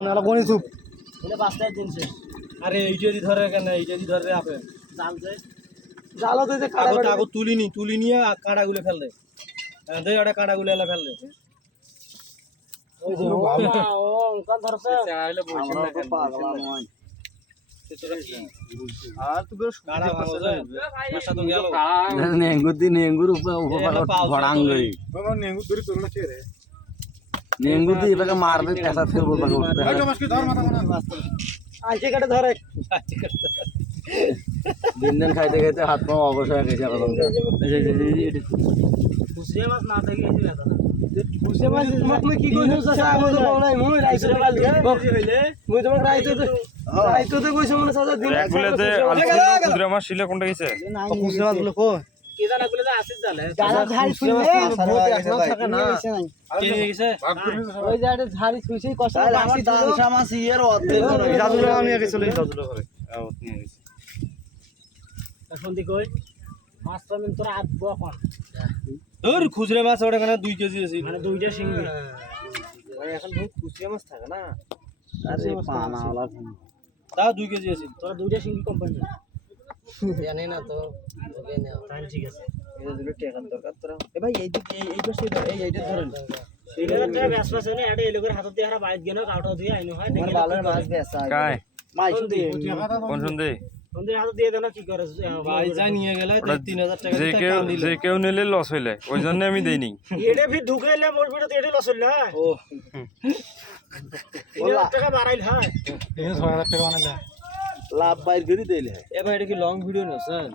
নালা কোনি চুপ বলে পাঁচটায় দিনছে আরে এইটা দি ধরে কেন এইটা দি ধরে আপেল জালছে জালো তো যে কাটা আগো তুলি নিয়ে কাঁটাগুলো ফেল দে দে ওটা কাঁটাগুলো এলা ফেল দে ওই যে ও মা ও কান ধরছে চাইলে বসে না তো পাগলা নয় আর তুই বেশ কাঁটা ভাঙো যায় পেশা তো গেল নেঙ্গুর উপপার ভড়াঙ্গই বাবা নেঙ্গু ধরে তোলা কে রে নেঙ্গুর দিয়ে এটাকে মারবে পেশা ফেলবো তাকে উঠবে এই জমাসকে ধর মাথা কোনা আইছে কাটে ধরে দিন দিন খাইতে খাইতে হাত পা অবশ হয়ে গেছে এখন খুশিয়া মাছ না থাকে এই যে ব্যথা না বুঝতে পারছিস তুমি কি কইছো চাচা আমি তো বল নাই মুই রাইছো কালকে হইলে মুই তোমাক রাইতো কইছো মনে চাচা দিন একগুলোতে কুদরা মাছ শিলে কোনটা গেছে বুঝতে পারলো কো কি জানা কইলে আসিস জালে গালা ঝাড়ি শুনলে বহুত একলা থাকে না কে নিয়ে গেছে ওই যে একটা ঝাড়ি শুইছি কষ্ট আমার দান সামাস ইয়ের অর্ধেক জাদুলো নিয়ে গেছিল জাদুলো ঘরে এখন দি কই মাছ তো আমি তোরা আট বক তোর খুচরা মাছ ওটা কেন 2 কেজি আছে মানে দুইটা শিঙ্গি ভাই এখন বহুত কুচিয়া মাছ থাকে না আরে পানা ওলা তা 2 কেজি আছে তোরা দুইটা শিঙ্গি কোম্পানি জানি না তো ওকে নাও তাহলে ঠিক আছে এটা দিলে টাকা দরকার তোরা এ ভাই এই দিক এই পাশে এইটা ধরেন এইটা তোরা ব্যাস পাস না এটা এই লোকের হাতে দিয়ে হারা বাইত গেল কাউটা দিয়ে আইনো হয় আমার বালের মাছ বেচা কায় মাই শুধু কোন শুনতে ওদের হাতে দিয়ে দেন কি করে ভাই যা নিয়ে গেলে 3000 টাকা যে দিয়ে কেউ কাম দিল যে কেউ নিলে লস হইলে ওই জন্য আমি দেইনি এটা ফির ঢুকাইলে মোর ভিতরে এটা লস হইল না ও 3000 টাকা বাড়াইল হয় 6000 টাকা বানাইলা লাভ বাইর করে দিলে এ ভাই এটা কি লং ভিডিও না স্যার